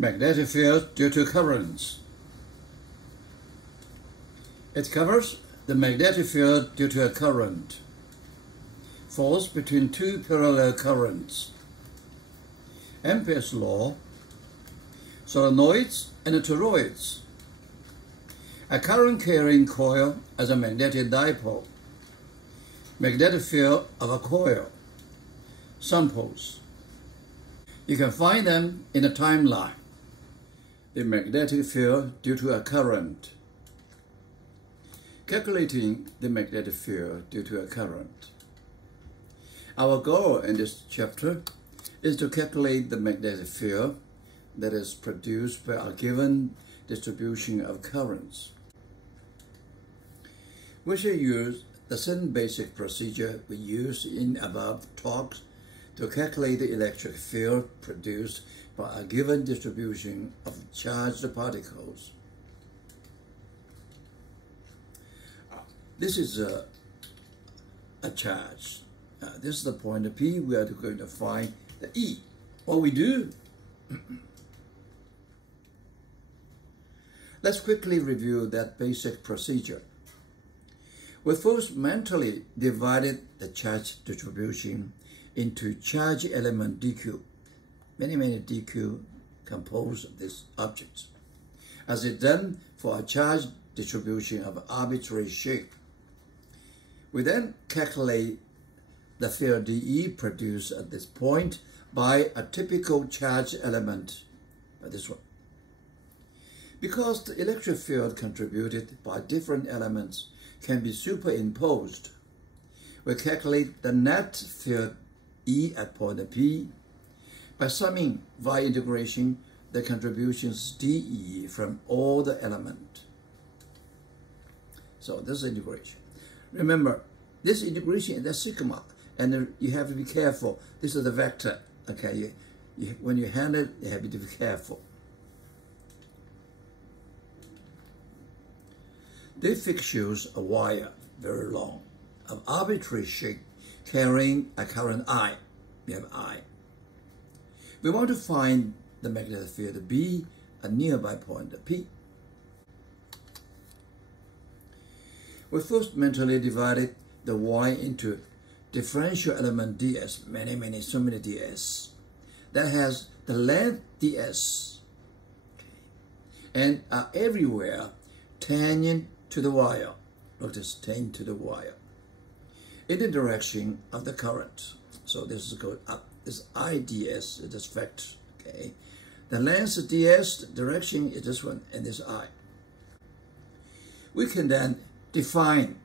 Magnetic field due to currents. It covers the magnetic field due to a current, force between two parallel currents. Ampere's law, solenoids and toroids. A current-carrying coil as a magnetic dipole. Magnetic field of a coil. Samples. You can find them in a timeline. The magnetic field due to a current. Calculating the magnetic field due to a current. Our goal in this chapter is to calculate the magnetic field that is produced by a given distribution of currents. We shall use the same basic procedure we used in above talks to calculate the electric field produced by a given distribution of charged particles. This is a charge. This is the point P. We are going to find the E. What we do? Let's quickly review that basic procedure. We first mentally divided the charge distribution into charge element dq. Many dq compose this object, as is done for a charge distribution of arbitrary shape. We then calculate the field dE produced at this point by a typical charge element, by this one. Because the electric field contributed by different elements can be superimposed, we calculate the net field E at point P by summing via integration the contributions dE from all the elements. So this is integration. Remember, this integration is a sigma, and you have to be careful. This is the vector. Okay, when you handle it, you have to be careful. They fixtures a wire, very long, of arbitrary shape, carrying a current I. We have I. We want to find the magnetic field B, a nearby point P. We first mentally divided the Y into differential element ds, so many ds, that has the length ds, and are everywhere tangent to the wire. Look, this tangent to the wire in the direction of the current. So this is going up. This IDS is this vector. Okay, the length ds, the direction is this one, and this I. We can then define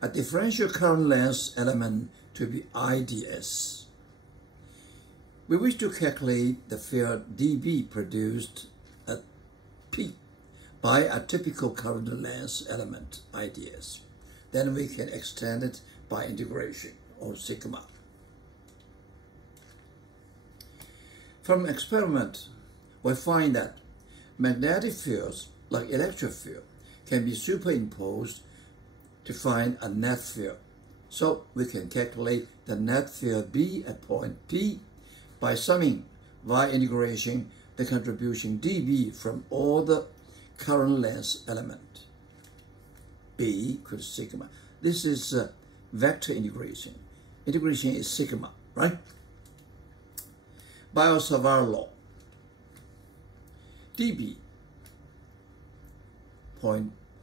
a differential current length element to be IDS. We wish to calculate the field dB produced at P by a typical current length element, IDS. Then we can extend it by integration, or sigma. From experiment, we find that magnetic fields, like electric field, can be superimposed to find a net field. So we can calculate the net field B at point P by summing via integration the contribution dB from all the current length element. B equals sigma. This is vector integration. Integration is sigma, right? Biot-Savart law. dB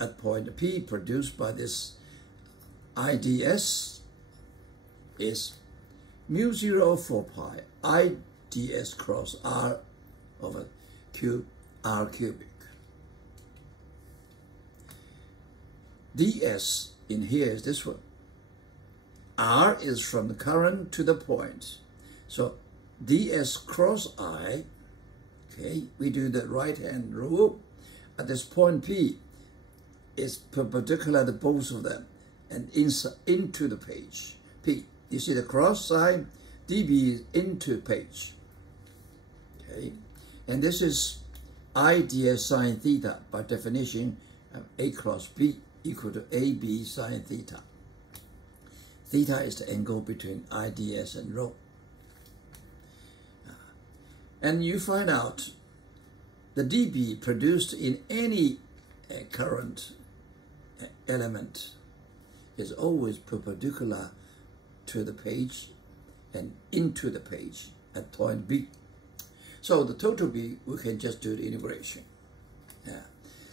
at point P produced by this IDS is mu0 pi IDS cross R over R cubic. ds in here is this one. R is from the current to the point. So ds cross I, okay, we do the right-hand rule. At this point P is perpendicular to both of them and into the page. P, you see the cross sign, dB is into page. Okay, and this is I ds sine theta by definition of A cross B equal to AB sine theta. Theta is the angle between IDS and rho. And you find out the dB produced in any current element is always perpendicular to the page and into the page at point B. So the total B, we can just do the integration.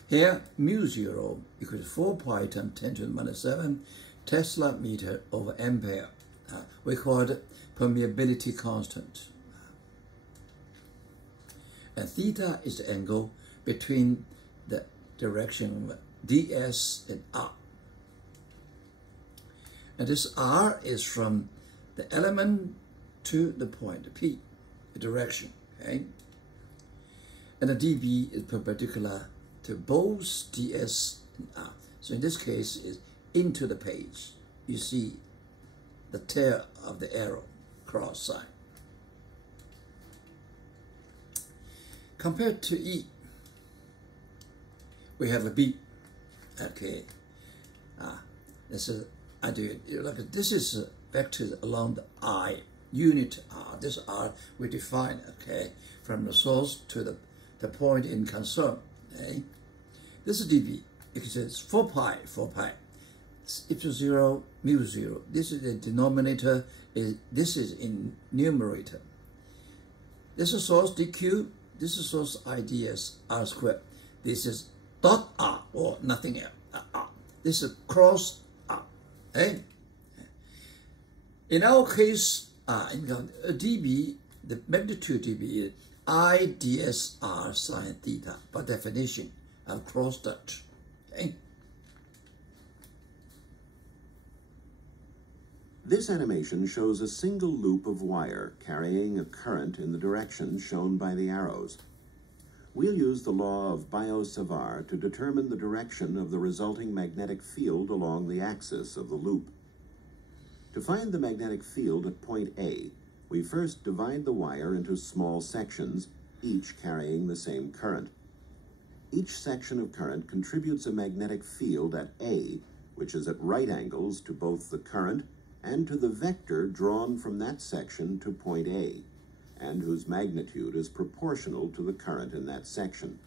Here, mu0 equals 4 pi times 10 to the minus 7 Tesla meter over Ampere. We call it permeability constant. And theta is the angle between the direction of ds and r. And this r is from the element to the point P, the direction, okay? And the dB is perpendicular to both ds and r. So in this case, is into the page. You see the tail of the arrow cross sign. Compared to E, we have a B. Okay, this is I do it like this is vectors along the I unit R. This R we define, okay, from the source to the point in concern. Okay, this is dB. It's 4 pi. Epsilon 0, mu 0. This is the denominator. This is in numerator. This is source dq. This is source IDS R squared. This is dot R or nothing else. R. This is cross R. Okay? In our case, in dB, the magnitude dB is IDSR sine theta by definition of cross dot. Okay? This animation shows a single loop of wire carrying a current in the direction shown by the arrows. We'll use the law of Biot-Savart to determine the direction of the resulting magnetic field along the axis of the loop. To find the magnetic field at point A, we first divide the wire into small sections, each carrying the same current. Each section of current contributes a magnetic field at A, which is at right angles to both the current and to the vector drawn from that section to point A, and whose magnitude is proportional to the current in that section.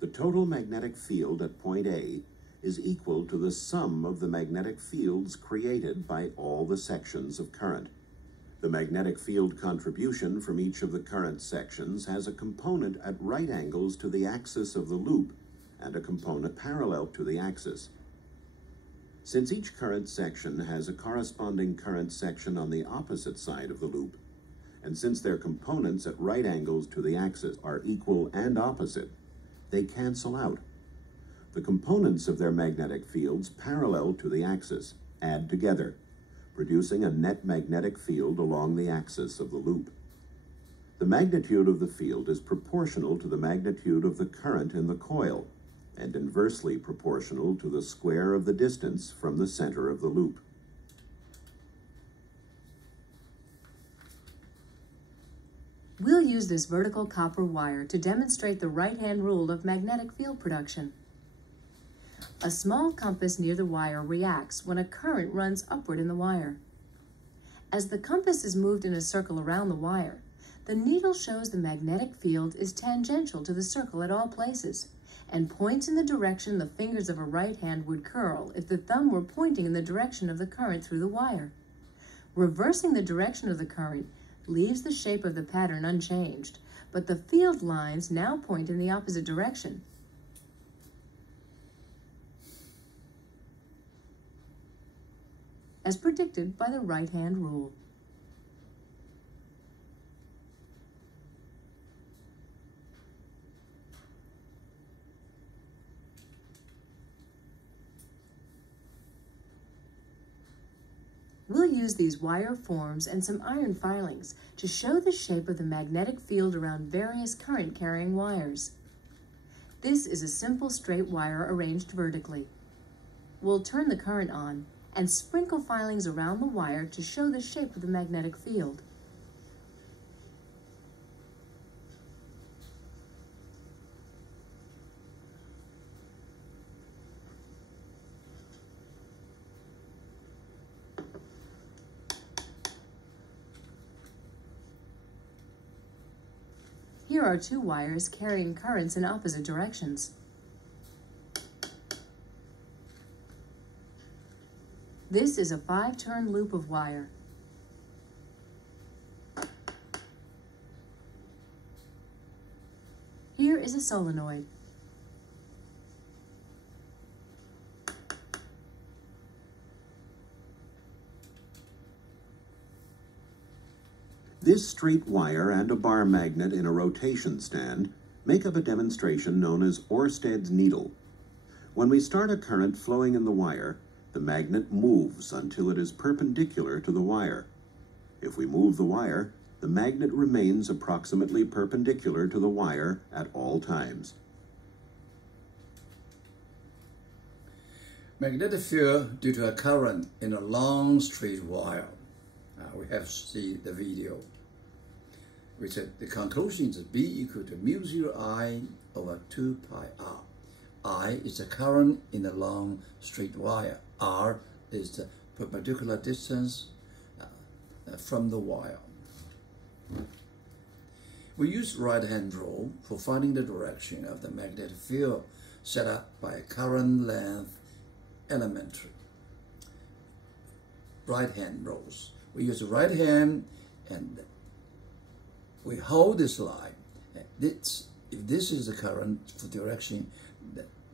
The total magnetic field at point A is equal to the sum of the magnetic fields created by all the sections of current. The magnetic field contribution from each of the current sections has a component at right angles to the axis of the loop and a component parallel to the axis. Since each current section has a corresponding current section on the opposite side of the loop, and since their components at right angles to the axis are equal and opposite, they cancel out. The components of their magnetic fields parallel to the axis add together, producing a net magnetic field along the axis of the loop. The magnitude of the field is proportional to the magnitude of the current in the coil, and inversely proportional to the square of the distance from the center of the loop. We'll use this vertical copper wire to demonstrate the right-hand rule of magnetic field production. A small compass near the wire reacts when a current runs upward in the wire. As the compass is moved in a circle around the wire, the needle shows the magnetic field is tangential to the circle at all places, and points in the direction the fingers of a right hand would curl if the thumb were pointing in the direction of the current through the wire. Reversing the direction of the current leaves the shape of the pattern unchanged, but the field lines now point in the opposite direction. As predicted by the right-hand rule. We'll use these wire forms and some iron filings to show the shape of the magnetic field around various current-carrying wires. This is a simple straight wire arranged vertically. We'll turn the current on and sprinkle filings around the wire to show the shape of the magnetic field. Here are two wires carrying currents in opposite directions. This is a 5-turn loop of wire. Here is a solenoid. This straight wire and a bar magnet in a rotation stand make up a demonstration known as Oersted's needle. When we start a current flowing in the wire, the magnet moves until it is perpendicular to the wire. If we move the wire, the magnet remains approximately perpendicular to the wire at all times. Magnetic field due to a current in a long straight wire. We have to see the video. We said the conclusion is B equal to mu 0 I over 2 pi r. I is the current in a long straight wire. R is the perpendicular distance from the wire. We use right-hand rule for finding the direction of the magnetic field set up by a current length elementary. Right-hand rules. We use the right hand and we hold this line. If this is the current for direction,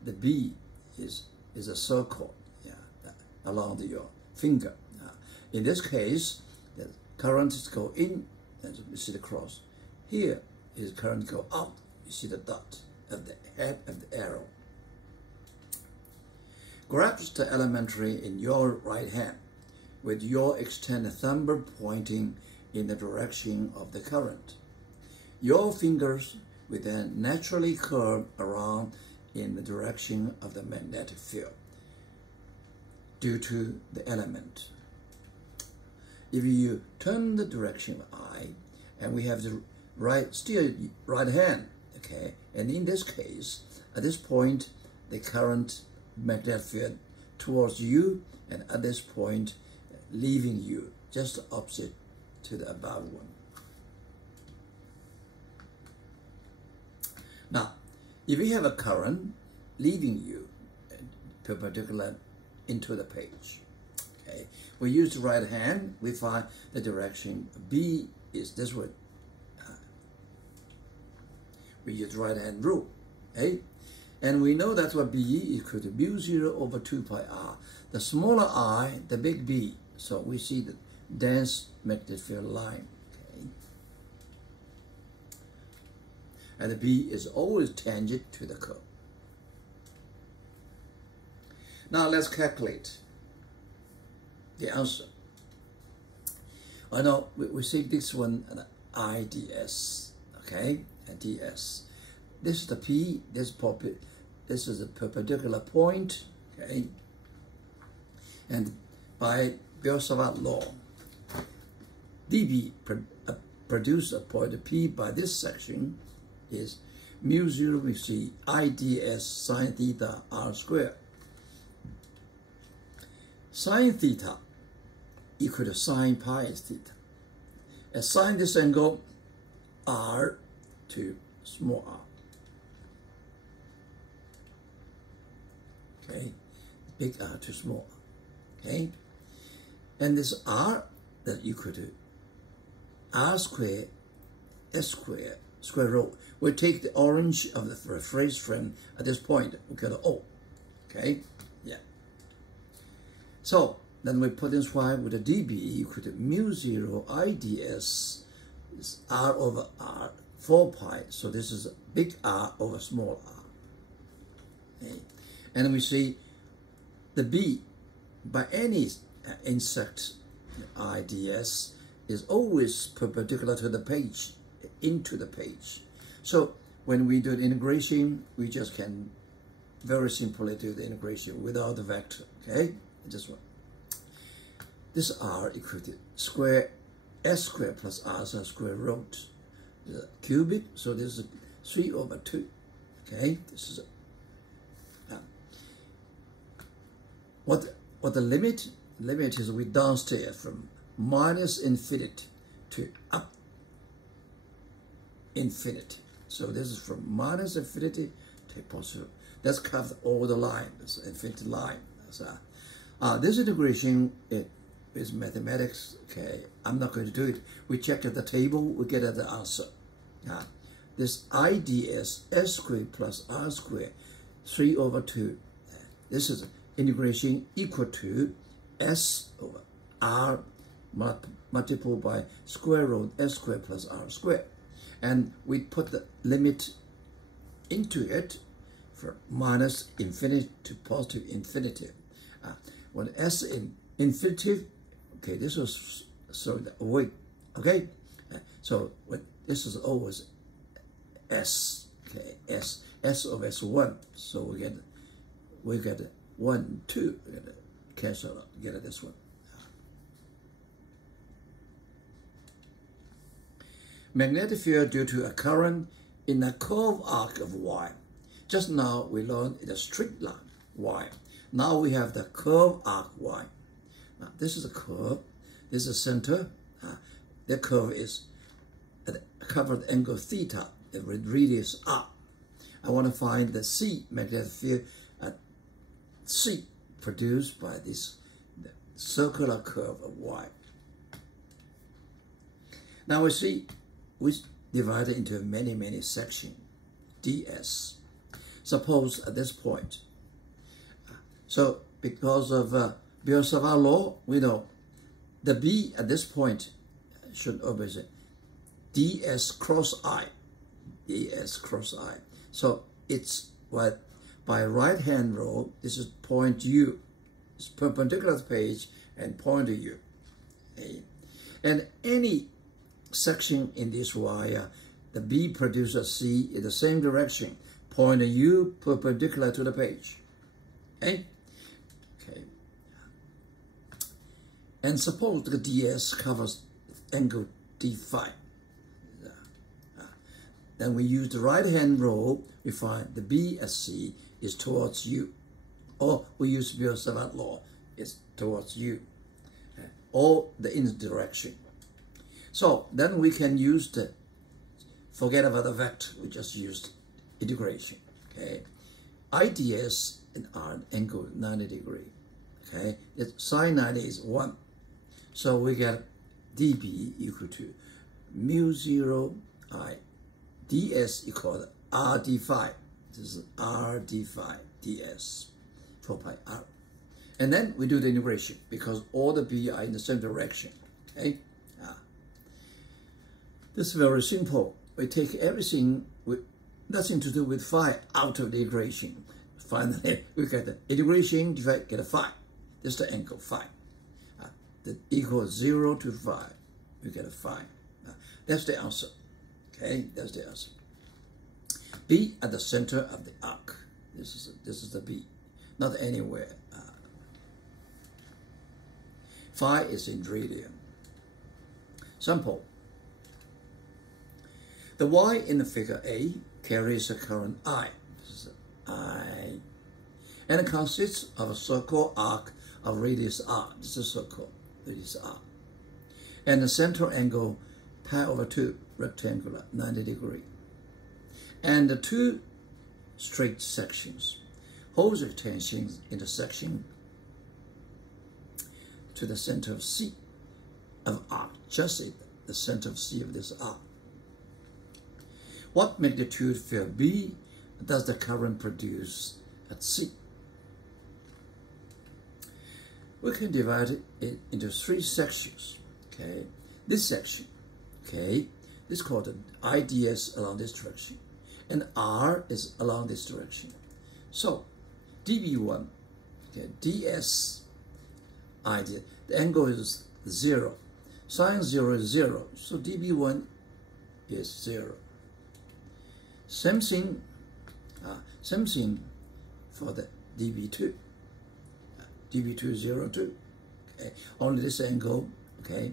the B is a circle along your finger. In this case, the current is go in, and you see the cross. Here is current go out. You see the dot of the head of the arrow. Grasp the elementary in your right hand, with your extended thumb pointing in the direction of the current. Your fingers will then naturally curve around in the direction of the magnetic field due to the element. If you turn the direction of I, and we have the still right hand, okay, and in this case, at this point, the current magnetic field towards you, and at this point, leaving you, just opposite to the above one. Now, if you have a current leaving you perpendicular into the page, okay, we use the right hand, we find the direction B is this way. We use right hand rule, okay? And we know that's what B equal to mu 0 over 2 pi r. The smaller I, the big B. So we see the dense magnetic field line, okay? And the B is always tangent to the curve. Now let's calculate the answer. I know we see this one, IDS, okay, and DS. This is the P, this is a perpendicular point, okay, and by Biot-Savart law, dB produce a point P by this section is mu 0, we see IDS sine theta r squared. Sine theta equal to sine pi theta. Assign this angle r to small r. Okay, big R to small r. Okay, and this r that equal to r squared s squared square root. We take the orange of the reference frame at this point. We get an O. Okay, yeah. So then we put this y with a dB equal to mu 0 IDS is r over r 4 pi. So this is a big R over small r. Okay. And we see the B by any insect IDS is always perpendicular to the page, into the page. So when we do the integration, we just can very simply do the integration without the vector, okay? Just one. This R equal to square S squared plus R square root cubic, so this is 3 over 2, okay? This is what the limit is we downstairs from minus infinity to up infinity. So this is from minus infinity to positive. That's covered all the line. That's infinity line. So, this integration is mathematics. Okay, I'm not going to do it. We check at the table, we get at the answer. This IDS s squared plus r squared 3 over 2. This is integration equal to s over r multiplied by square root s squared plus r squared. And we put the limit into it from minus infinity to positive infinity. When s in infinity, okay, this was so away, okay? So when this is always s, okay, s of s1. So we get 1, 2, we get cancel out, get this one. Magnetic field due to a current in a curved arc of y. Just now we learned in a straight line y. Now we have the curved arc y. Now this is a curve. This is a center. The curve is at a covered angle theta. The radius r. I want to find the C magnetic field at C produced by this circular curve of y. Now we see we divide it into many sections, ds. Suppose at this point, so because of Biot-Savart law, we know the B at this point should always ds cross I, ds cross I. So it's what by right hand rule, this is point U. It's perpendicular to the page and point to U. Okay. And any section in this wire, the B produces C in the same direction, point to U perpendicular to the page. Okay? Okay. And suppose the ds covers angle d phi. Then we use the right hand rule, we find the B as C is towards U. Or we use Biot-Savart law, it's towards U. Or the in direction. So then we can use the, forget about the vector, we just used integration. Okay, IDS and R angle 90 degree. Okay, sine 90 is 1. So we get dB equal to mu 0 I ds equal to r d phi. This is r d phi ds 4 pi r. And then we do the integration because all the B are in the same direction. Okay, this is very simple. We take everything with nothing to do with phi out of the integration. Finally, we get the integration divide, get a phi. This is the angle phi. That equals 0 to 5. We get a phi. That's the answer. Okay, that's the answer. B at the center of the arc. This is the B, not anywhere. Phi is in radian. Simple. The Y in the figure A carries a current I. This is I. And it consists of a circle arc of radius R. This is a circle, radius R. And the center angle pi over 2, rectangular, 90 degree. And the two straight sections, whose extensions intersection to the center of C of R, just at the center of C of this R. What magnitude field B does the current produce at C? We can divide it into 3 sections. Okay, this section, okay, this is called the IDS along this direction, and R is along this direction. So dB1, okay, ds IDS, the angle is 0. Sine 0 is 0, so dB1 is 0. Same thing for the dB2. dB2 is 0 too. Okay, only this angle, okay,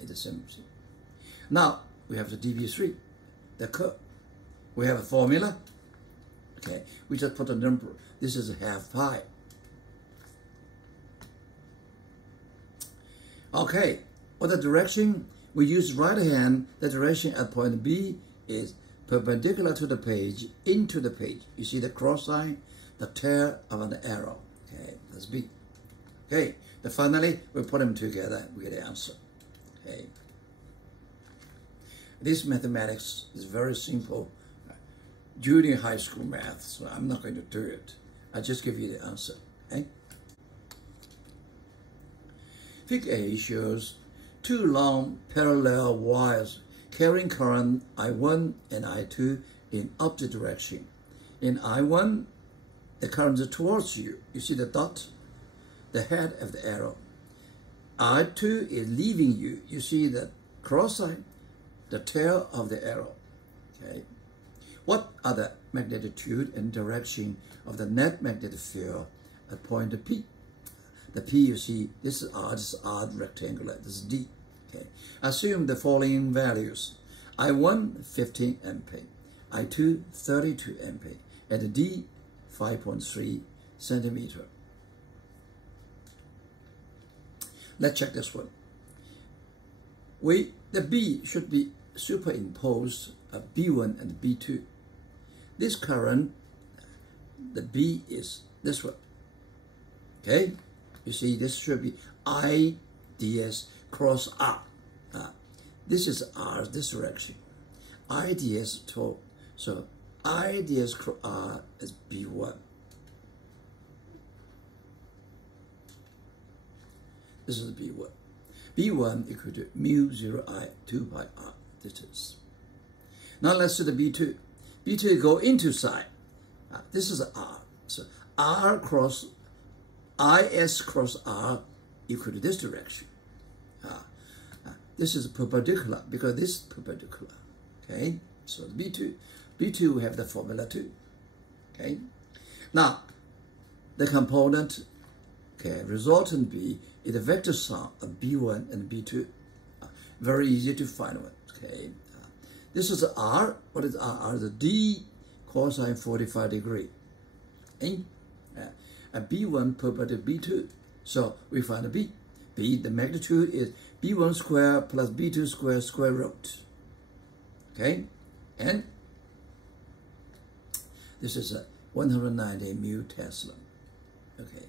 is the same thing. Now we have the dB3, the curve. We have a formula. Okay, we just put a number. This is half pi. Okay, what the direction? We use right hand, the direction at point B is perpendicular to the page, into the page. You see the cross line, the tail of an arrow. Okay, that's B. Okay, then finally we put them together, we get the answer. Okay. This mathematics is very simple. Junior high school math, so I'm not going to do it. I'll just give you the answer. Okay? Figure A shows two long parallel wires carrying current I1 and I2 in opposite direction. In I1, the current is towards you. You see the dot, the head of the arrow. I2 is leaving you. You see the cross line, the tail of the arrow. Okay. What are the magnitude and direction of the net magnetic field at point P? The P, you see, this is R rectangular, this is D. Okay. Assume the following values. I1, 15 ampere. I2, 32 ampere. And D, 5.3 centimeter. Let's check this one. The B should be superimposed at B1 and B2. This current, the B is this one. Okay? You see, this should be I ds cross R. This is R, this direction. I ds to, so I ds cross R is B1. This is B1. B1 equal to mu 0I 2 pi R distance. Now let's do the B2. B2 go into side. This is R. So R cross IS cross R equal to this direction. This is perpendicular because this is perpendicular. Okay, so the B2 we have the formula too. Okay, now the component, okay, resultant B is the vector sum of B1 and B2. Very easy to find one. Okay, this is R. What is R? R is D cosine 45 degree. Okay? And B1 perpendicular B2. So we find the B. B, the magnitude is B1 square plus B2 square square root. Okay? And this is a 190 mu Tesla. Okay.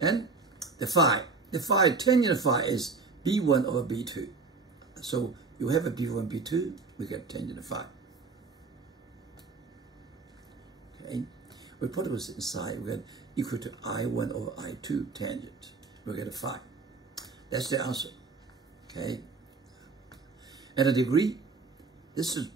And the phi. The phi, tangent phi is B1 over B2. So you have a B1, B2, we get tangent phi. Okay. We put it inside, we get equal to I1 over I2 tangent. We get a phi. That's the answer. Okay. At a degree, this is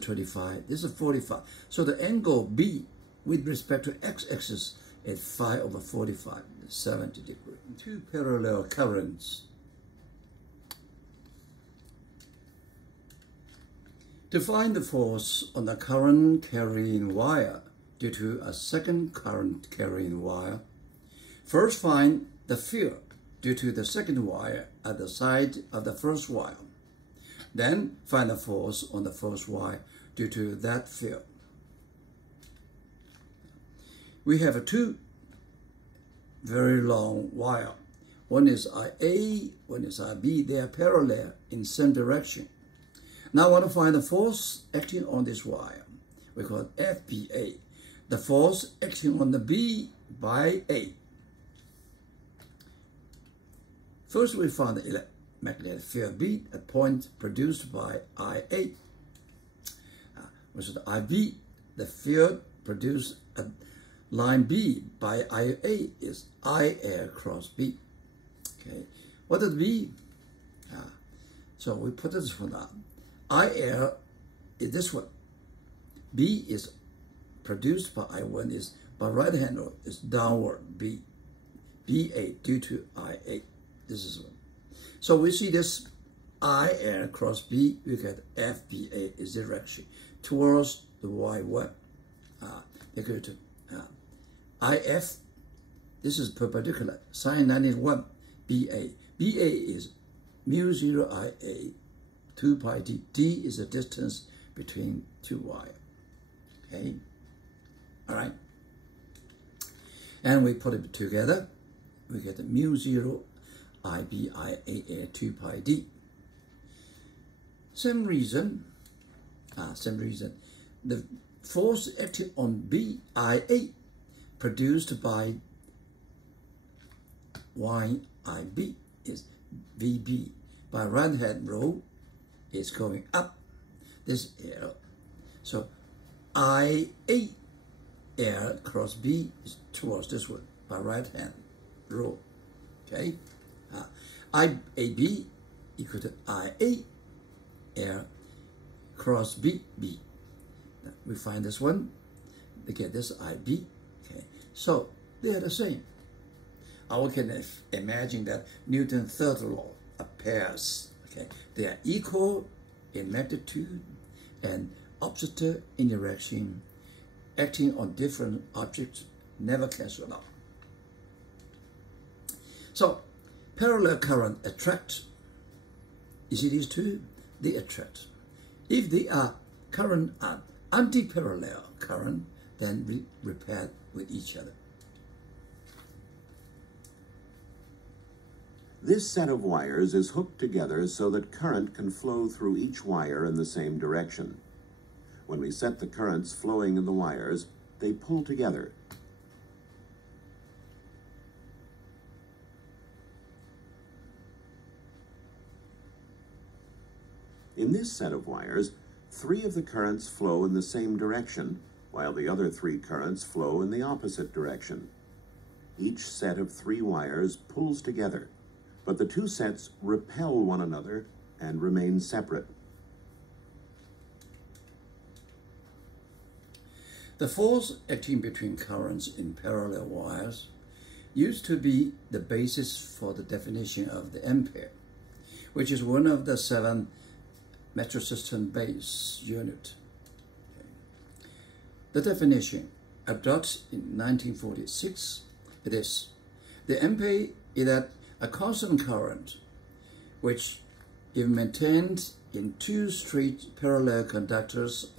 25, this is 45. So the angle B with respect to x-axis is phi over 45, 70 degrees. Two parallel currents. To find the force on the current carrying wire due to a second current carrying wire, first find the field due to the second wire at the side of the first wire. Then find the force on the first wire due to that field. We have two very long wire. One is IA, one is IB. They are parallel in same direction. Now I want to find the force acting on this wire. We call it FBA. The force acting on the B by A. First, we found the magnetic field B at point produced by IA. Which is IB, the field produced at line B by IA is IA cross B. Okay, what is B? So we put this one up. IA is this one. B is produced by I1 is by right handle is downward B. BA due to IA. This is one. So we see this IA cross B, we get FBA is direction towards the Y1. Equal to IF, this is perpendicular, sine 91, BA. BA is mu 0 IA, 2 pi D. D is the distance between two wires. Okay? All right? And we put it together, we get the mu 0 IB IA 2 pi D. Same reason, Same reason. The force acting on BIA produced by YIB is VB. By right hand rule is going up this arrow. So IA air cross B is towards this one by right hand rule. Okay, IAB equal to IA air cross BB. Now we find this one, we get this IB. Okay, so they are the same. We can imagine that Newton's third law of pairs. Okay, they are equal in magnitude and opposite in direction, acting on different objects, never cancel out. So parallel current attract. You see these two? They attract. If they are current are anti-parallel current, then we repel with each other. This set of wires is hooked together so that current can flow through each wire in the same direction. When we set the currents flowing in the wires, they pull together. In this set of wires, 3 of the currents flow in the same direction, while the other 3 currents flow in the opposite direction. Each set of 3 wires pulls together, but the 2 sets repel one another and remain separate. The force acting between currents in parallel wires used to be the basis for the definition of the Ampere, which is one of the 7 metric system base unit. The definition adopted in 1946, it is the Ampere is that a constant current which, if maintained in 2 straight parallel conductors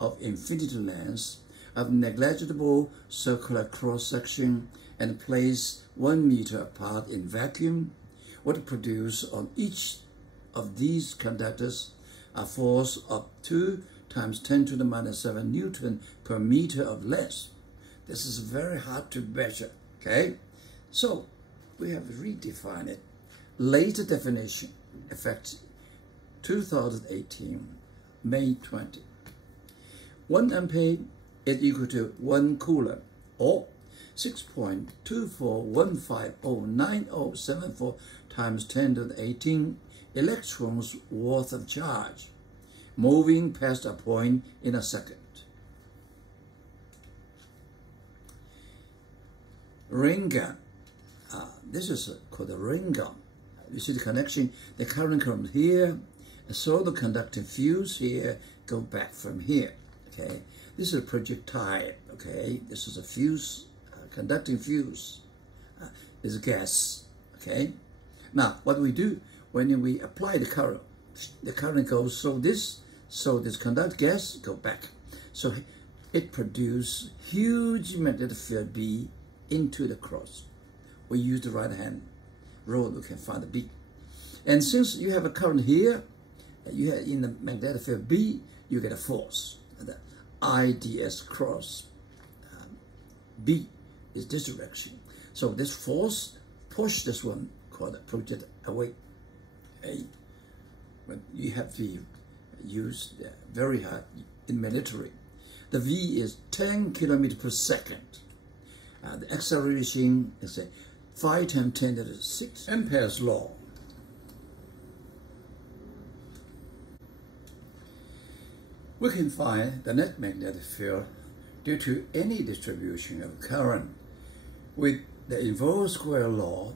of infinity length, of negligible circular cross-section and placed 1 meter apart in vacuum, would produce on each of these conductors a force of 2 times 10 to the minus 7 Newton per meter of length. This is very hard to measure, okay? So we have redefined it. Later definition, effective 2018, May 20. 1 ampere is equal to 1 coulomb, or 6.241509074 times 10 to the 18 electrons worth of charge, moving past a point in a second. Ring gun. This is called a ring gun. You see the connection, the current comes here, so the conducting fuse here go back from here, okay? This is a projectile, okay? This is a fuse, conducting fuse. Is gas, okay? Now, what we do, when we apply the current goes so this conduct gas go back. So it produces huge magnetic field B into the cross. We use the right hand rule, we can find the B. And since you have a current here, you have in the magnetic field B, you get a force. The IDS cross B is this direction. So this force push this one called the project away. But you have to use very hard in military. The V is 10 kilometers per second. The acceleration is 5 times 10 to the 6. Ampere's law. We can find the net magnetic field due to any distribution of current with the inverse square law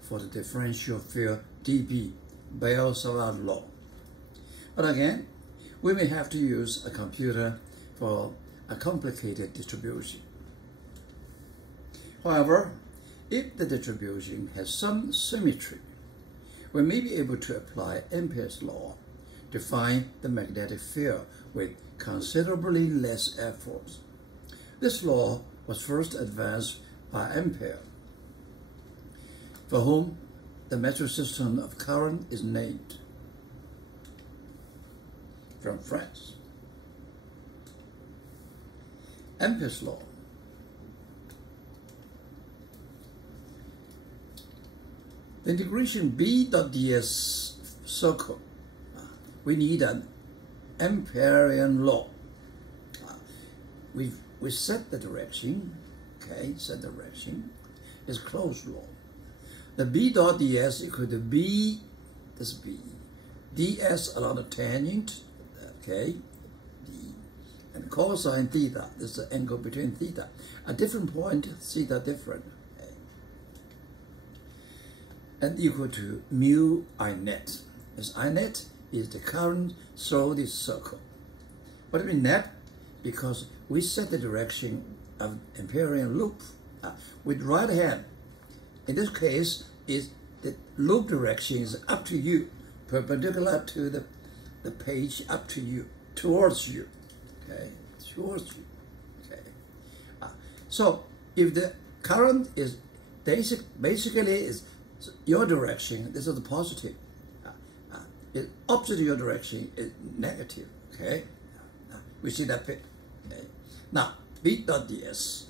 for the differential field dB, Bell-Savart law. But again, we may have to use a computer for a complicated distribution. However, if the distribution has some symmetry, we may be able to apply Ampere's law to find the magnetic field with considerably less effort. This law was first advanced by Ampere, for whom the metric system of current is named, from France. Ampere's law. The integration B dot ds circle, we need an Amperian law. We set the direction, okay, set the direction, is closed law. The B dot ds equal to B, this B, ds along the tangent, okay, D, and cosine theta, this is the angle between theta. At different point, theta different, okay, and equal to mu I net. This I net is the current through this circle. What do we mean net? Because we set the direction of Amperian loop with right hand. In this case, is the loop direction is up to you, perpendicular to the page, up to you, towards you, okay, towards you, okay. So if the current is basically is your direction, this is the positive. Opposite your direction is negative, okay. We see that bit. Okay. Now B dot ds,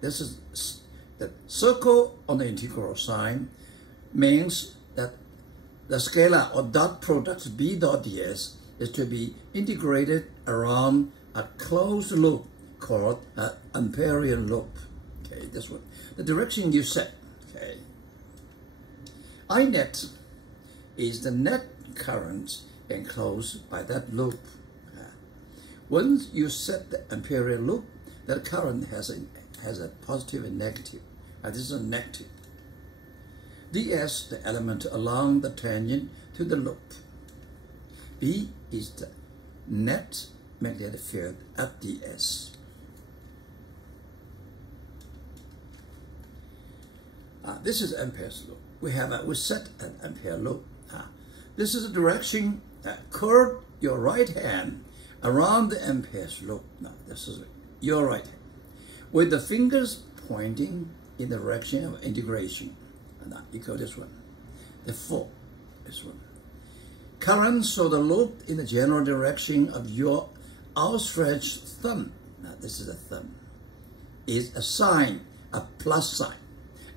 this is the circle on the integral sign, means that the scalar or dot product B dot ds is to be integrated around a closed loop called an Amperian loop. Okay, this one. The direction you set. Okay. I net is the net current enclosed by that loop. Once you set the Amperian loop, that current has a positive and negative. This is a negative. ds, the element along the tangent to the loop. B is the net magnetic field at ds. This is Ampere's law. We set an Ampere loop. This is the direction. Curve your right hand around the Ampere's loop. Now this is your right hand, with the fingers pointing in the direction of integration. Now you go this one. The 4, this one. Current through the loop in the general direction of your outstretched thumb. Now this is a thumb. Is a sign, a plus sign.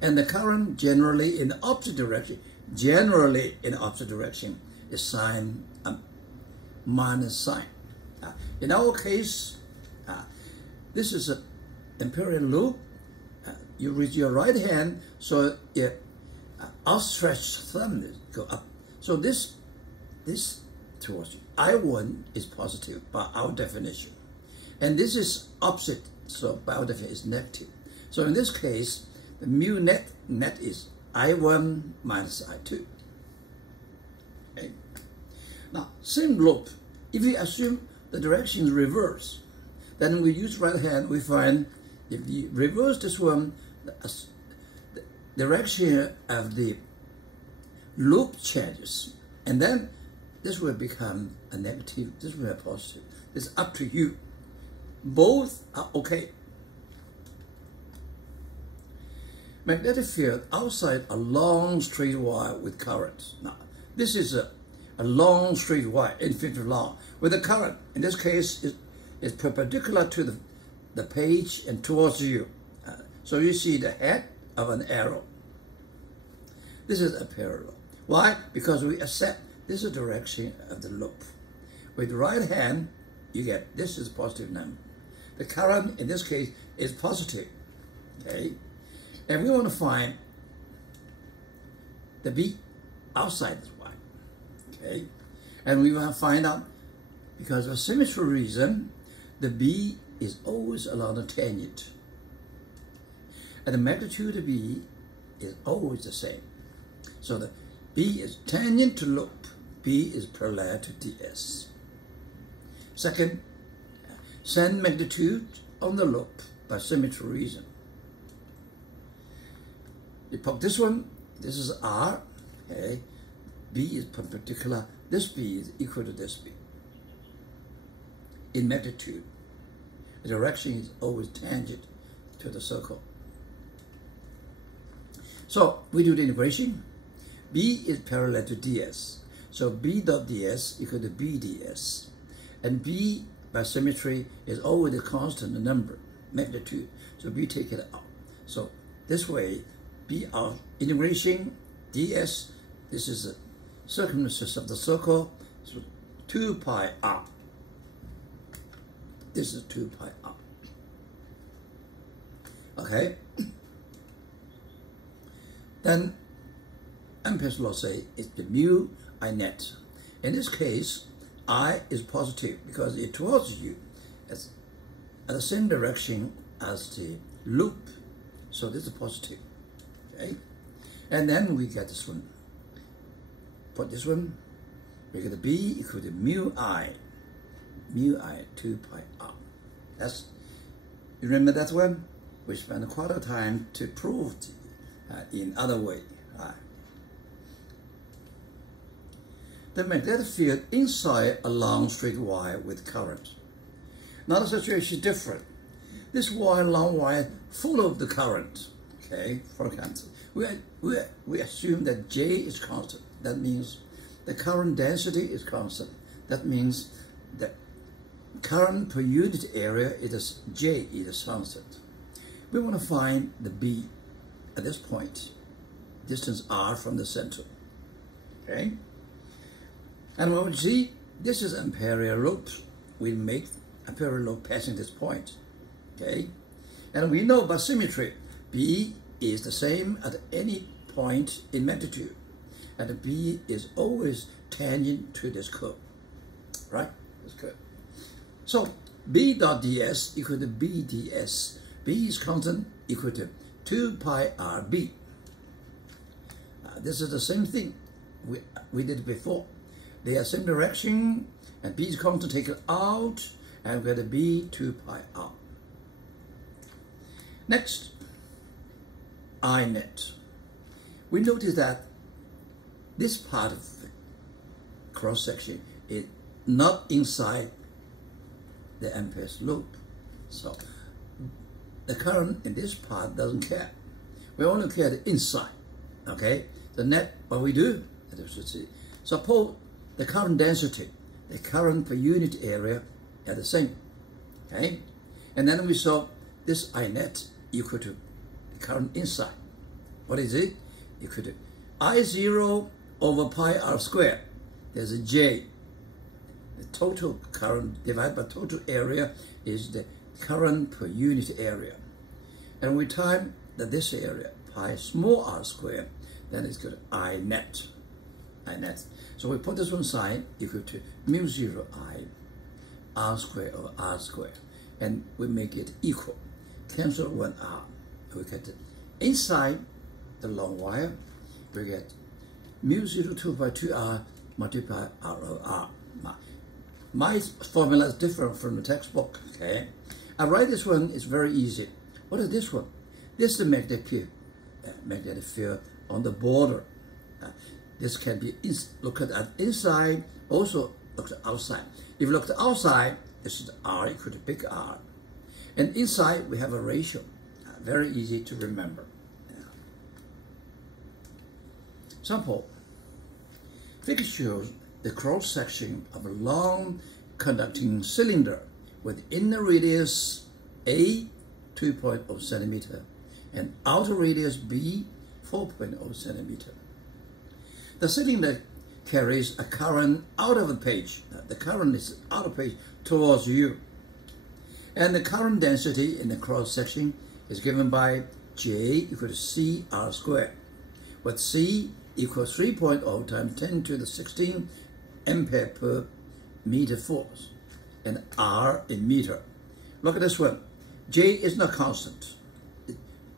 And the current generally in the opposite direction, is sign a minus sign. In our case, this is an Amperian loop. You reach your right hand, so your outstretched thumb go up. So this towards you. I1 is positive by our definition, and this is opposite, so by our definition is negative. So in this case, the mu net is I1 minus I2. Okay. Now, same loop. If we assume the direction is reverse, then we use right hand. We find if we reverse this one, the direction of the loop changes, and then this will become a negative. This will be a positive. It's up to you. Both are okay. Magnetic field outside a long straight wire with current. Now, this is a long straight wire, infinitely long, with the current. In this case, is perpendicular to the page and towards you. So you see the head of an arrow. This is a parallel. Why? Because we accept this is the direction of the loop. With the right hand, you get this is positive number. The current in this case is positive. Okay. And we want to find the B outside this wire, okay? And we want to find out, because of symmetry reason, the B is always along the tangent. And the magnitude of B is always the same. So the B is tangent to loop. B is parallel to ds. Second, same magnitude on the loop by symmetry reason. You pop this one, this is R, okay, B is perpendicular, this B is equal to this B. In magnitude, the direction is always tangent to the circle. So we do the integration. B is parallel to ds, so B dot ds equal to B ds. And B by symmetry is always a constant number. magnitude. So B take it out. So this way, B of integration ds, this is the circumference of the circle, so 2 pi r. This is 2 pi r. Okay? Then Ampere's law say it's the mu I net. In this case, I is positive because it towards you. It's at the same direction as the loop. So this is positive. Okay? And then we get this one. Put this one. We get the B equal to mu I 2 pi r. That's, you remember that one? We spent quite a time to prove in other way. The magnetic field inside a long straight wire with current. Now the situation is different. This wire, long wire, full of the current. Okay, for example, we assume that J is constant. That means the current density is constant. That means that current per unit area is J is constant. We want to find the B at this point, distance r from the center. Okay, and when we see this is Ampere loop, we make Ampere loop passing this point. Okay, and we know by symmetry, B is the same at any point in magnitude, and B is always tangent to this curve, right? This curve. So B dot ds equal to B ds. B is constant equal to 2 pi rb. This is the same thing we did before. They are same direction, and B is constant, take it out, and we get a B 2 pi r. Next, I net. We notice that this part of the cross section is not inside the Ampere's loop. So the current in this part doesn't care. We only care the inside. Okay? The net, what we do, suppose the current density, the current per unit area are the same. Okay? And then we saw this I net equal to the current inside. What is it? Equal to I0 over pi r squared. There's a J. The total current divided by total area is the current per unit area. And we time that this area, pi small r squared, then it's got I net. I net. So we put this one side equal to mu 0 I r squared over r squared. And we make it equal. Cancel 1 r. We get it inside the long wire, we get mu 0 2 by 2r multiplied r over r. My formula is different from the textbook. Okay, I write this one, it's very easy. What is this one? This is the magnetic field on the border. This can be look at inside, also look at outside. If you look at outside, this is r equal to big R. And inside we have a ratio. Very easy to remember. Example. Figure shows the cross section of a long conducting cylinder with inner radius A 2.0 centimeter and outer radius B 4.0 centimeter. The cylinder carries a current out of the page. The current is out of page towards you. And the current density in the cross section is given by J equal to C R squared, with C equals 3.0 times 10 to the 16 ampere per meter force, and R in meter. Look at this one. J is not constant. It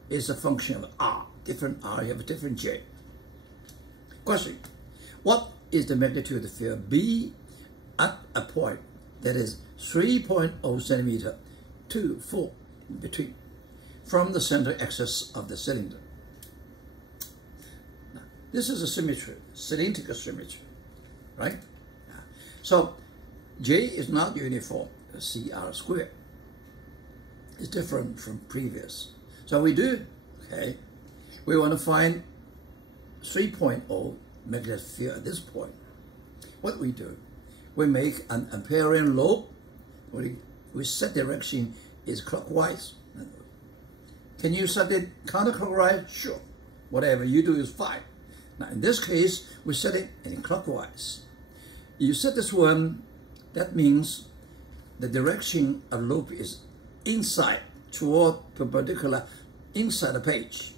is a function of R. Different R, you have a different J. Question. What is the magnitude of the field B at a point that is 3.0 centimeter to 4 in between from the center axis of the cylinder? Now, this is a symmetry, cylindrical symmetry, right? So J is not uniform, CR squared. It's different from previous. So we do, okay, we want to find 3.0 magnetic field at this point. What we do, we make an Amperian loop. We set direction is clockwise. Can you set it counterclockwise? Sure. Whatever you do is fine. Now in this case, we set it in clockwise. You set this one, that means the direction of loop is inside, toward perpendicular inside the page.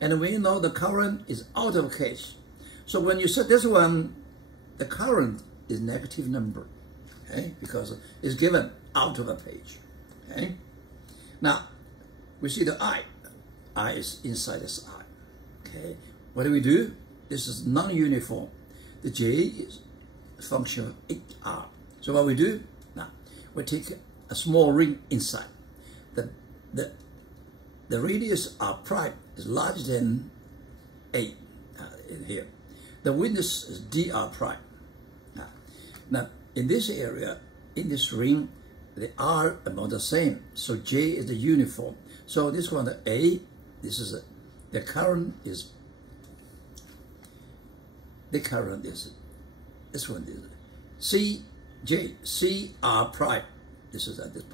And we know the current is out of case. So when you set this one, the current is negative number, okay? Because it's given out of the page, okay? Now, we see the I. I is inside this I, okay? What do we do? This is non-uniform. The J is a function of 8R. So what we do? Now, we take a small ring inside. The radius R prime is larger than 8 in here. The width is dr prime. Now, in this area, in this ring, the R are about the same. So J is the uniform. So this one, the A, this is the current is this one is C J C R prime. This is the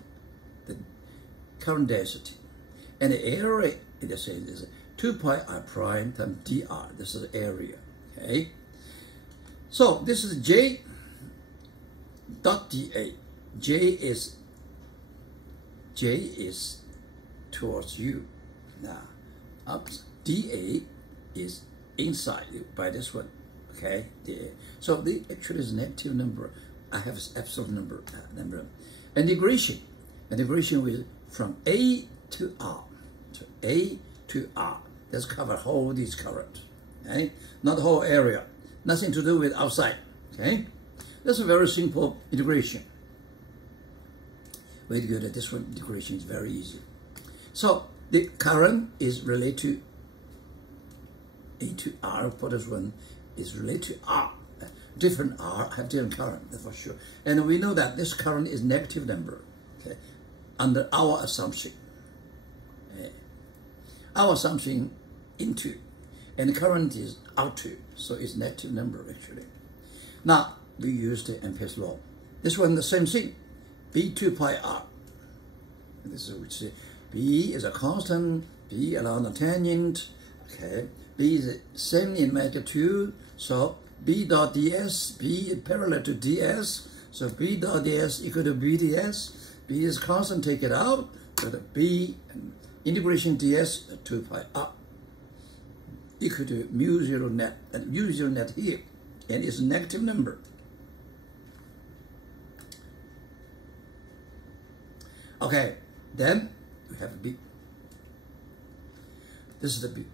current density. And the area is the same. Is 2 pi R prime times dr. This is the area. Okay. So this is J dot dA. J is towards you. Now, up dA is inside by this one. Okay, dA. So the actually is a negative number. I have absolute number. Integration with from A to R. So A to R. Let's cover whole this current. Okay, not the whole area. Nothing to do with outside. Okay, that's a very simple integration. Very good at this one. Integration is very easy. So the current is related to A to R. For this one is related to R. Different R have different current, that's for sure. And we know that this current is negative number. Okay, under our assumption. Our assumption into, and the current is out to, so it's negative number actually. Now we use the Ampere's law. This one the same thing. B2 pi R. This is what we say. B is a constant. B along the tangent. Okay. B is the same in magnitude. So B dot ds. B is parallel to ds. So B dot ds equal to B ds. B is constant. Take it out. So the B integration ds 2 pi R equal to mu 0 net, and mu 0 net here, and it's a negative number. Okay, then we have B. This is the B.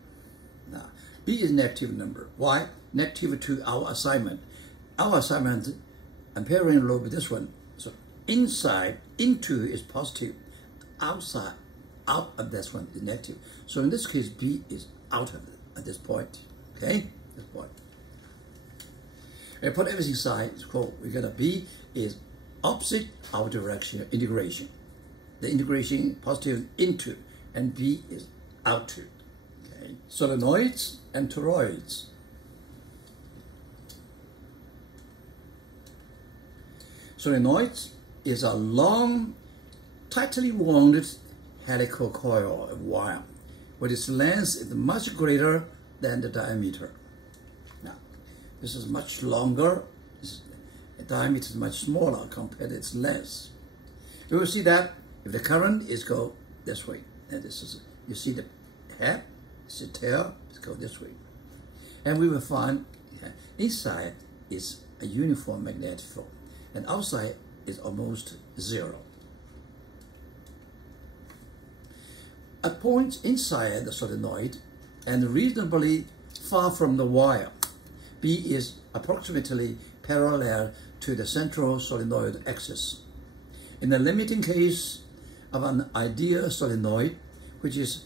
Now, B is negative number. Why? Negative to our assignment. Our assignment, Amperian law with this one. So inside, into is positive. Outside, out of this one is negative. So in this case, B is out of it at this point. Okay? This point. We put everything aside, it's cool. We got a B is opposite our direction of integration. The integration positive into, and B is out to. Okay. Solenoids and toroids. Solenoids is a long, tightly wound helical coil of wire, with its length is much greater than the diameter. Now, this is much longer. The diameter is much smaller compared to its length. You will see that if the current is go this way, and this is, you see the head, it's the tail, it's go this way. And we will find inside is a uniform magnetic field, and outside is almost zero. A point inside the solenoid and reasonably far from the wire, B is approximately parallel to the central solenoid axis. In the limiting case of an ideal solenoid, which is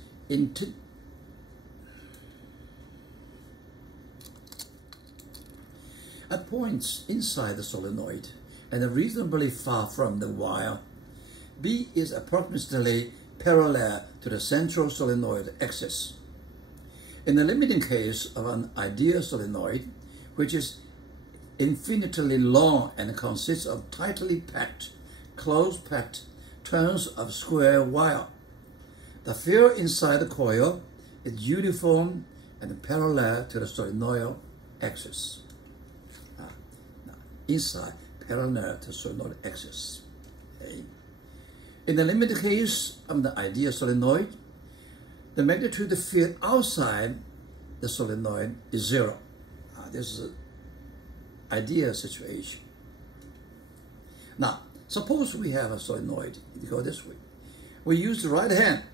at points inside the solenoid and reasonably far from the wire, B is approximately parallel to the central solenoid axis. In the limiting case of an ideal solenoid, which is infinitely long and consists of tightly packed, close-packed turns of square wire, The field inside the coil is uniform and parallel to the solenoid axis. Inside, parallel to solenoid axis. Okay. In the limited case of the ideal solenoid, the magnitude of the field outside the solenoid is 0. This is an ideal situation. Now, suppose we have a solenoid. It goes this way. We use the right hand.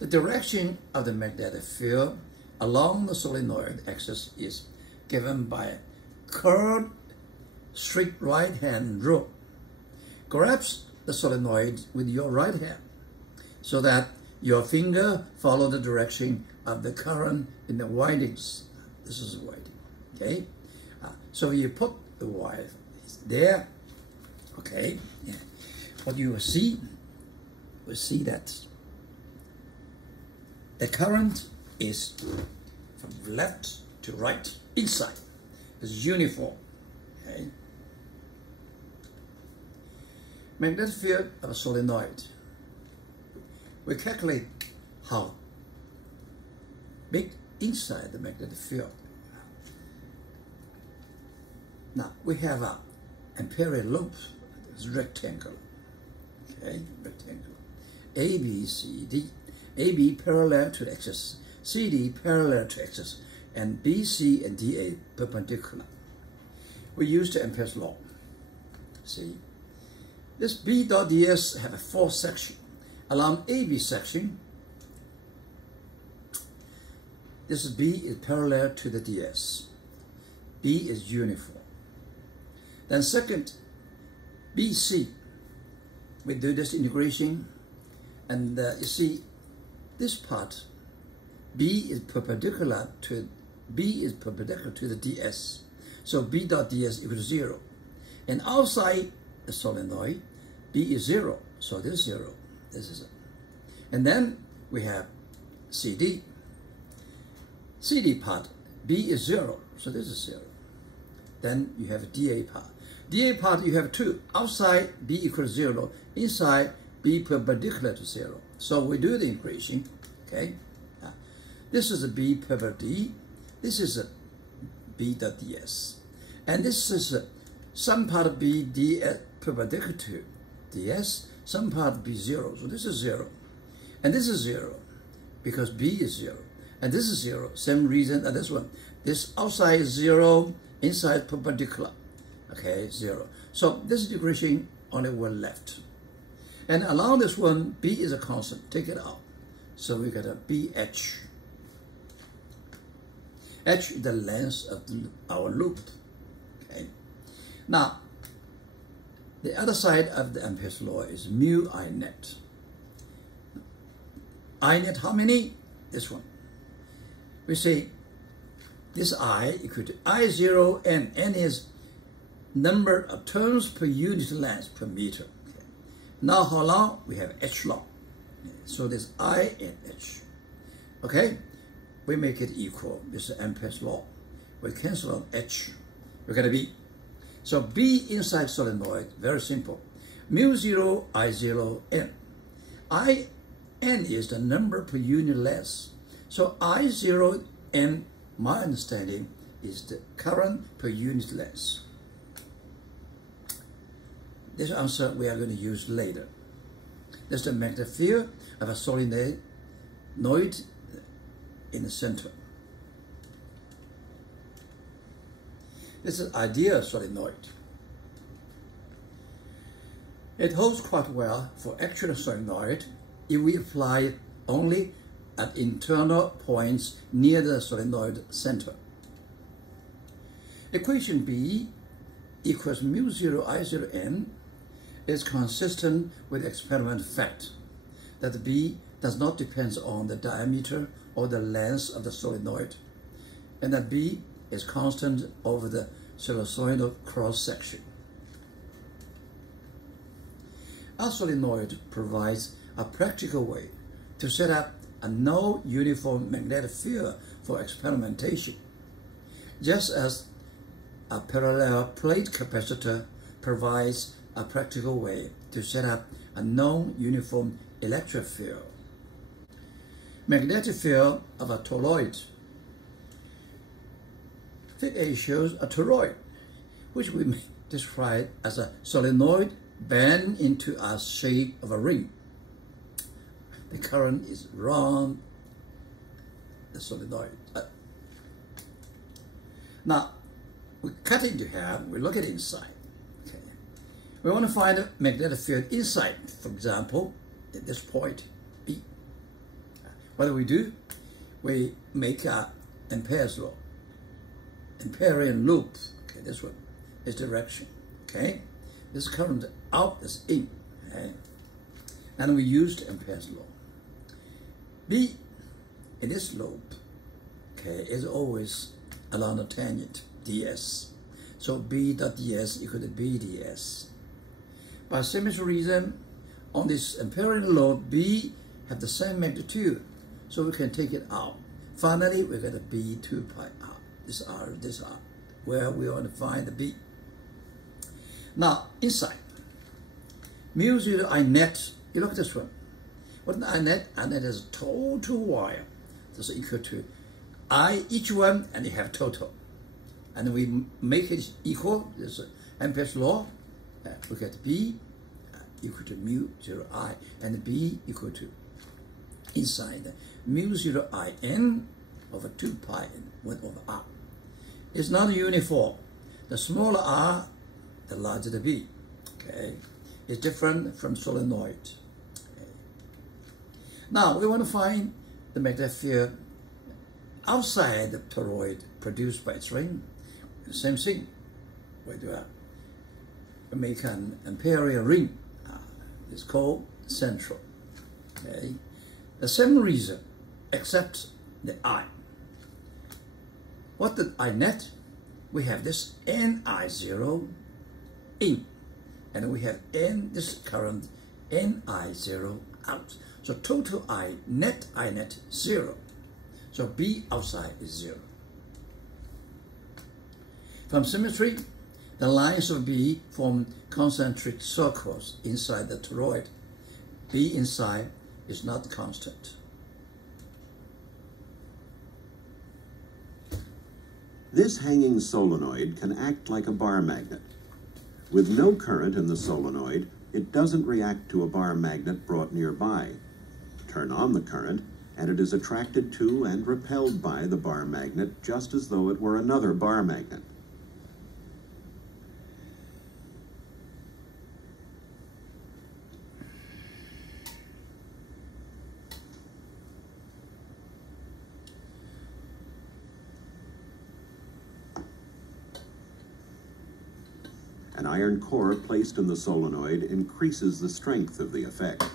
The direction of the magnetic field along the solenoid axis is given by a curved, straight right hand rule. Grasp the solenoid with your right hand so that your finger follows the direction of the current in the windings. This is the winding, okay? So you put the wire there, okay? Yeah. What you will see that the current is from left to right, inside. It's uniform, okay? Magnetic field of a solenoid. We calculate how big inside the magnetic field. Now we have a Ampere loop, it's rectangle, okay, rectangle. A, B, C, D. AB parallel to the axis, CD parallel to axis, and BC and DA perpendicular. We use the Ampere's law. See, this B dot ds have a fourth section. Along AB section, this B is parallel to the ds. B is uniform. Then second, BC, we do this integration, and you see this part, B is perpendicular to the ds. So B dot ds equals 0. And outside the solenoid, B is 0. So this is 0. This is it. And then we have CD. CD part, B is 0. So this is 0. Then you have DA part. DA part you have 2. Outside B equals 0. Inside B perpendicular to 0. So we do the equation. Okay. This is a B per D. This is a B dot ds. And this is some part of B ds perpendicular to ds, some part of B 0. So this is 0. And this is 0 because B is 0. And this is 0. Same reason as this one. This outside is 0, inside perpendicular. Okay, 0. So this integration only one left. And along this one, B is a constant. Take it out. So we got a BH. H is the length of our loop. Okay. Now, the other side of the Ampere's law is mu I net. I net how many? This one. We say this I equal to I0 and N is number of turns per unit length per meter. Okay. Now how long? We have H long. So this I and H. Okay? We make it equal. This is Ampere's law. We cancel out H. We're going to B. So B inside solenoid, very simple. Mu 0, I0, N. I, N is the number per unit length. So I0, N, my understanding, is the current per unit length. This answer we are going to use later. That's the magnetic field of a solenoid in the center. This is ideal solenoid. It holds quite well for actual solenoid if we apply only at internal points near the solenoid center. Equation B equals mu 0 I0 N is consistent with the experimental fact that B does not depend on the diameter or the length of the solenoid, and that B is constant over the sinusoidal cross-section. A solenoid provides a practical way to set up a no uniform magnetic field for experimentation, just as a parallel plate capacitor provides a practical way to set up a non-uniform electric field. Magnetic field of a toroid. Figure A shows a toroid, which we may describe as a solenoid bent into a shape of a ring. The current is round the solenoid. Now, we cut it into half, we look at it inside. Okay. We want to find a magnetic field inside, for example, at this point, B. What do? We make a Ampere's law, Amperian loop. Okay, this one is direction. Okay, this current out is in. Okay, and we used Ampere's law. B in this loop, okay, is always along the tangent ds. So B dot ds equal to B ds. By symmetry reason, on this Amperian loop, B have the same magnitude, so we can take it out. Finally, we get a B 2 pi r. This R, where we want to find the B. Now, inside, mu 0 I net, you look at this one. What is I net? I net is total wire. This is equal to I each one, and you have total. And we make it equal, this is Ampere's law. We get B equal to mu 0 I, and B equal to inside mu 0 I n over 2 pi n 1 over r. It's not uniform. The smaller r, the larger the B. Okay, it's different from solenoid. Okay. Now we want to find the magnetic field outside the toroid produced by its ring. Same thing. We make an Amperian ring. It's called central. Okay, the same reason, except the I. What did I net? We have this Ni0 in, and we have this current Ni0 out. So total I net 0. So B outside is 0. From symmetry, the lines of B form concentric circles inside the toroid. B inside is not constant. This hanging solenoid can act like a bar magnet. With no current in the solenoid, it doesn't react to a bar magnet brought nearby. Turn on the current, and it is attracted to and repelled by the bar magnet just as though it were another bar magnet. An iron core placed in the solenoid increases the strength of the effect.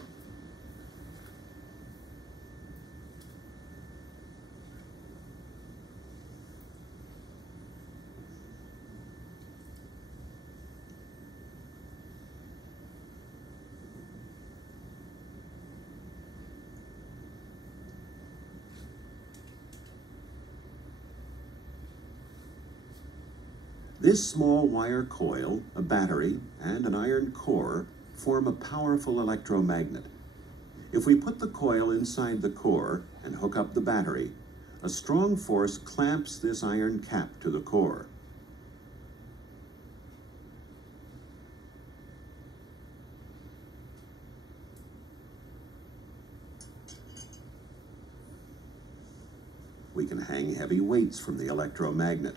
This small wire coil, a battery, and an iron core form a powerful electromagnet. If we put the coil inside the core and hook up the battery, a strong force clamps this iron cap to the core. We can hang heavy weights from the electromagnet.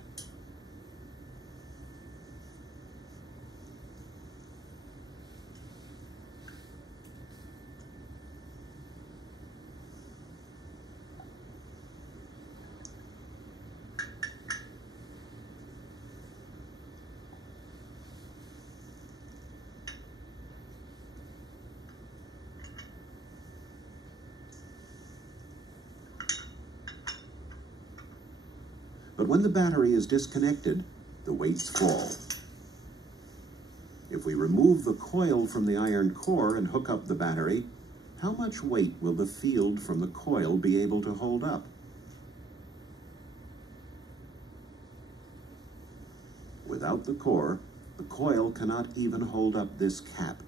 But when the battery is disconnected, the weights fall. If we remove the coil from the iron core and hook up the battery, how much weight will the field from the coil be able to hold up? Without the core, the coil cannot even hold up this cap.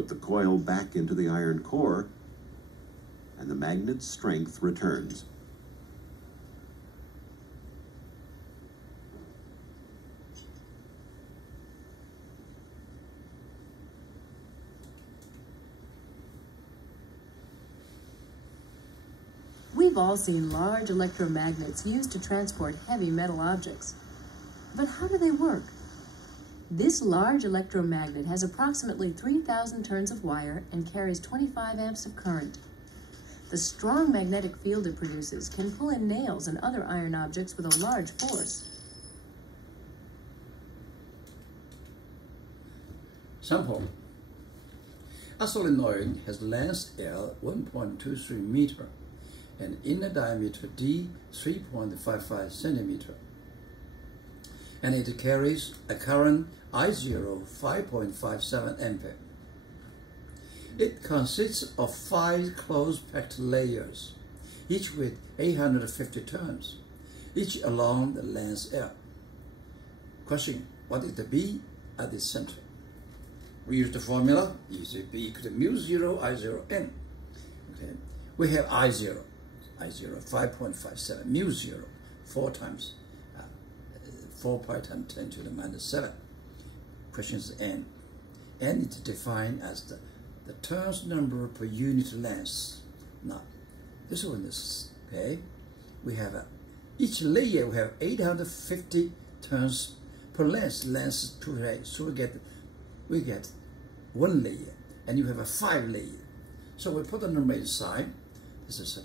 put the coil back into the iron core, and the magnet's strength returns. We've all seen large electromagnets used to transport heavy metal objects. But how do they work? This large electromagnet has approximately 3,000 turns of wire and carries 25 amps of current. The strong magnetic field it produces can pull in nails and other iron objects with a large force. Sample. A solenoid has length L 1.23 meter and inner diameter D 3.55 centimeter. And it carries a current I0 5.57 ampere. It consists of 5 close-packed layers, each with 850 turns, each along the length L. Question: what is the B at the center? We use the formula, easy, B equal to mu 0 I0 n. Okay. We have I0 5.57, mu 0, 4 times 4 pi times 10 to the minus 7. Question is n. N is defined as the turns number per unit length. Now, this one is, okay, we have each layer we have 850 turns per length 2 layers. So we get 1 layer, and you have a 5 layer. So we put the number inside. This is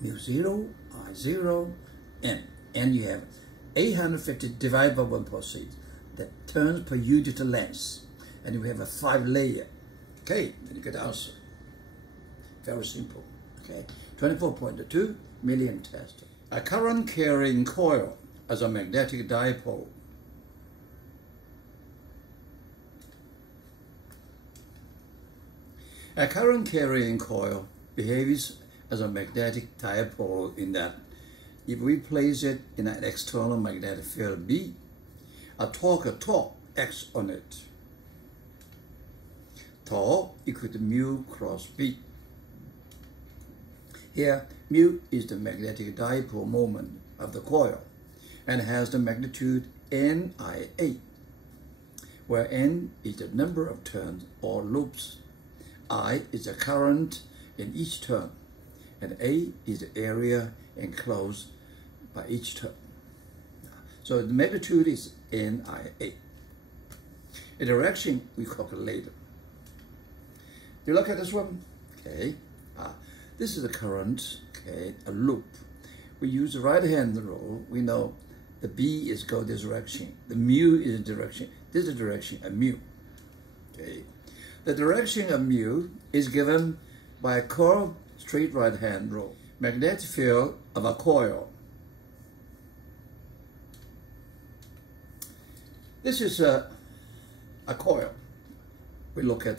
mu 0, I0, n. And you have 850 divided by 1.6, the turns per unit length. And we have a 5 layer. Okay, then you get the answer. Very simple. Okay, 24.2 million test. A current carrying coil as a magnetic dipole. A current carrying coil behaves as a magnetic dipole in that if we place it in an external magnetic field B, a torque acts on it. Torque equal to mu cross B. Here, mu is the magnetic dipole moment of the coil and has the magnitude NIA, where N is the number of turns or loops, I is the current in each turn, and A is the area enclosed by each turn. So the magnitude is NIA. The direction we calculate later. Do you look at this one? Okay. This is the current, okay, a loop. We use the right-hand rule. We know the B is go this direction. The mu is the direction. This is the direction of mu. Okay. The direction of mu is given by a curved straight right-hand rule. Magnetic field of a coil. This is a coil. We look at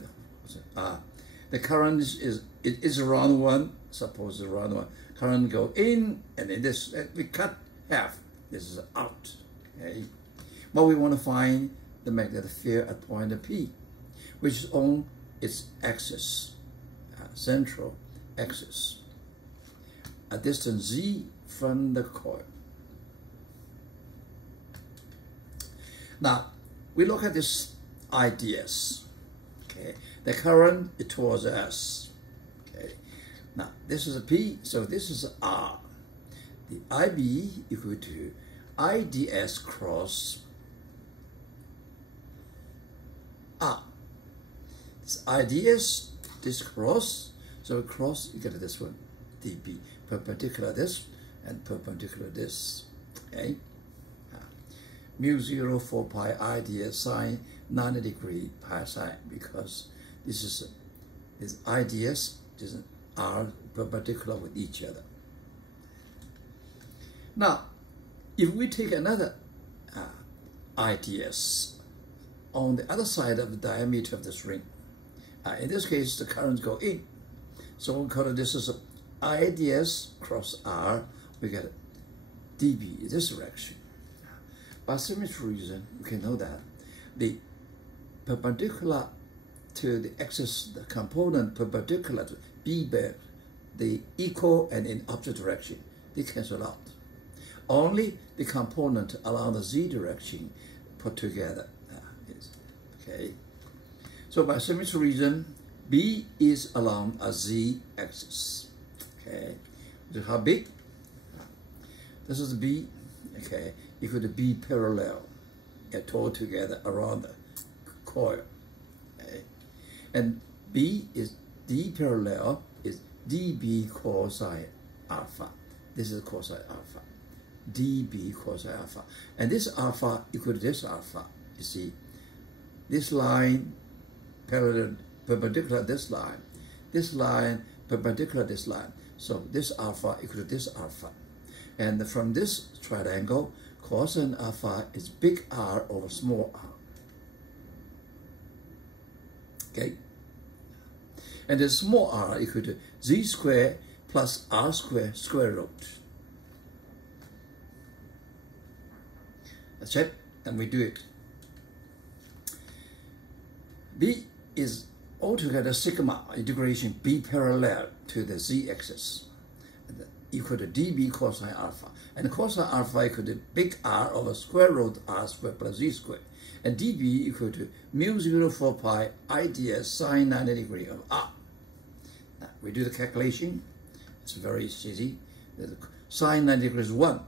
the current is around 1. Suppose around 1. Current go in, and in this we cut half. This is out. Okay. But we want to find the magnetic field at point P, which is on its axis, central axis, a distance z from the coil. Now, we look at this IDS. Okay, the current is towards S. Okay, now this is a P, so this is R. The IB equal to IDS cross R. This IDS, this cross, so cross, you get this one, DB, perpendicular this and perpendicular this. Okay. Mu 0 4 pi IDS sine 90 degree pi sine, because this is IDS, this is R perpendicular with each other. Now, if we take another IDS on the other side of the diameter of this ring, in this case the currents go in, so we call it, this is IDS cross R, we get dB in this direction. By symmetry reason, we can know that the perpendicular to the axis, the component perpendicular to B back, the equal and in opposite direction, they cancel out. Only the component along the Z direction put together. Okay. So by symmetry reason, B is along a Z axis. Okay. So how big? This is B. Okay. Equal to B parallel. All together around the coil. Okay. And B is D parallel is dB cosine alpha. This is cosine alpha. dB cosine alpha. And this alpha equal to this alpha. You see, this line perpendicular this line perpendicular this line. So this alpha equal to this alpha. And from this triangle, cosine alpha is big R over small r. Okay? And the small r equal to Z squared plus R squared square root. That's it, and we do it. B is altogether sigma integration B parallel to the Z axis, equal to dB cosine alpha. And cosine alpha equal to big R over square root R squared plus Z squared. And dB equal to mu 0 4 pi IDS sine 90 degree of R. Now, we do the calculation. It's very easy. The sine 90 degrees is 1.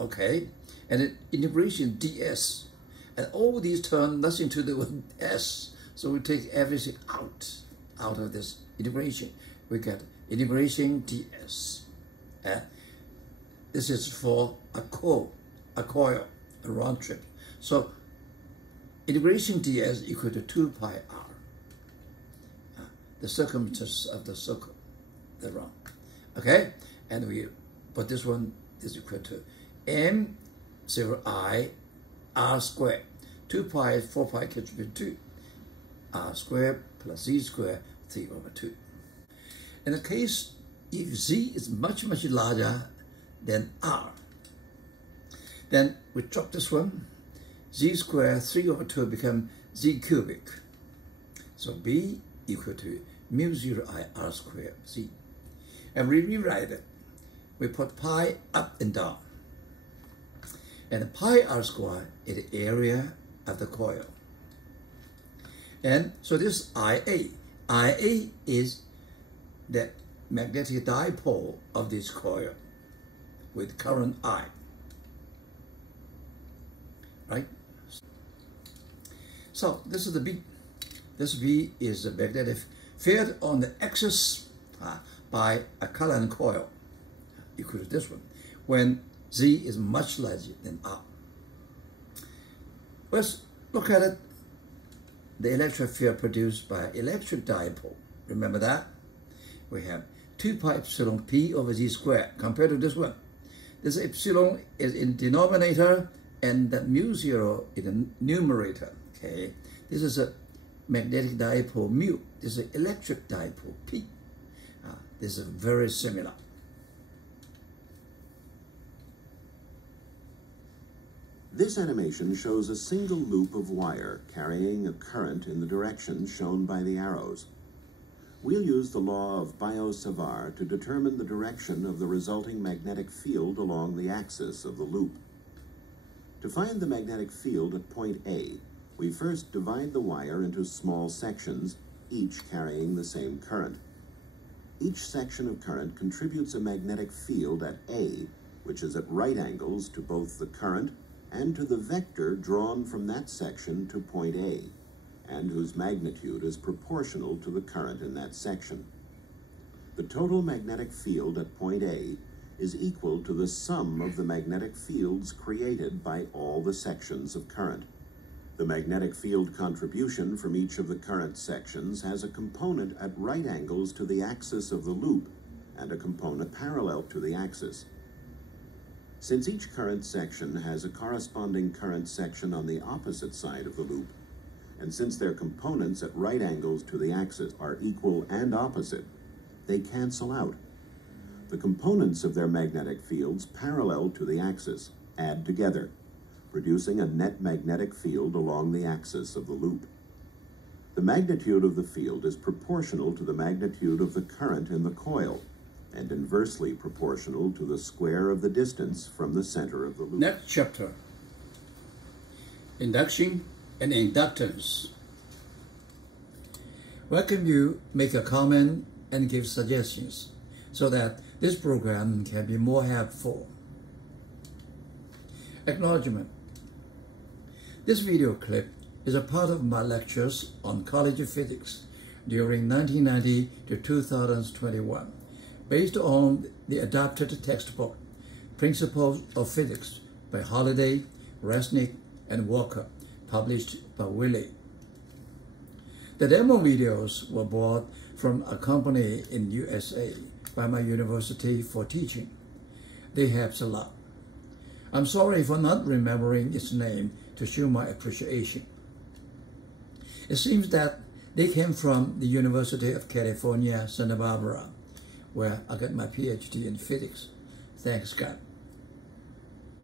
Okay. And the integration ds. And all these terms, nothing to do with s. So we take everything out of this integration. We get integration ds. This is for a coil, a round trip. So integration ds equal to 2 pi r. The circumference of the circle, the round. Okay? And we put this one is equal to m0I r squared. 2 pi, 4 pi contribute 2. R squared plus Z squared, 3 over 2. In the case, if Z is much, much larger than R, then we drop this one. Z squared, 3 over 2 become Z cubic. So B equal to mu 0I R squared Z. And we rewrite it. We put pi up and down. And pi r squared is the area of the coil. And so this IA. IA is the magnetic dipole of this coil with current I. Right? So this is the B. This B is the magnetic field on the axis by a current coil equal to this one, when Z is much larger than R. Let's look at it. The electric field produced by electric dipole. Remember that? We have 2 pi epsilon P over Z squared compared to this one. This epsilon is in denominator and the mu 0 in the numerator. Okay, this is a magnetic dipole mu. This is an electric dipole P. This is very similar. This animation shows a single loop of wire carrying a current in the direction shown by the arrows. We'll use the law of Biot-Savart to determine the direction of the resulting magnetic field along the axis of the loop. To find the magnetic field at point A, we first divide the wire into small sections, each carrying the same current. Each section of current contributes a magnetic field at A, which is at right angles to both the current and to the vector drawn from that section to point A, and whose magnitude is proportional to the current in that section. The total magnetic field at point A is equal to the sum of the magnetic fields created by all the sections of current. The magnetic field contribution from each of the current sections has a component at right angles to the axis of the loop and a component parallel to the axis. Since each current section has a corresponding current section on the opposite side of the loop, and since their components at right angles to the axis are equal and opposite, they cancel out. The components of their magnetic fields parallel to the axis add together, producing a net magnetic field along the axis of the loop. The magnitude of the field is proportional to the magnitude of the current in the coil, and inversely proportional to the square of the distance from the center of the loop. Next chapter, induction and inductance. Welcome you make a comment and give suggestions so that this program can be more helpful. Acknowledgement. This video clip is a part of my lectures on college physics during 1990 to 2021, based on the adapted textbook, Principles of Physics by Holliday, Resnick, and Walker, published by Wiley. The demo videos were bought from a company in USA by my university for teaching. They helped a lot. I'm sorry for not remembering its name to show my appreciation. It seems that they came from the University of California, Santa Barbara, where I got my PhD in physics. Thanks God.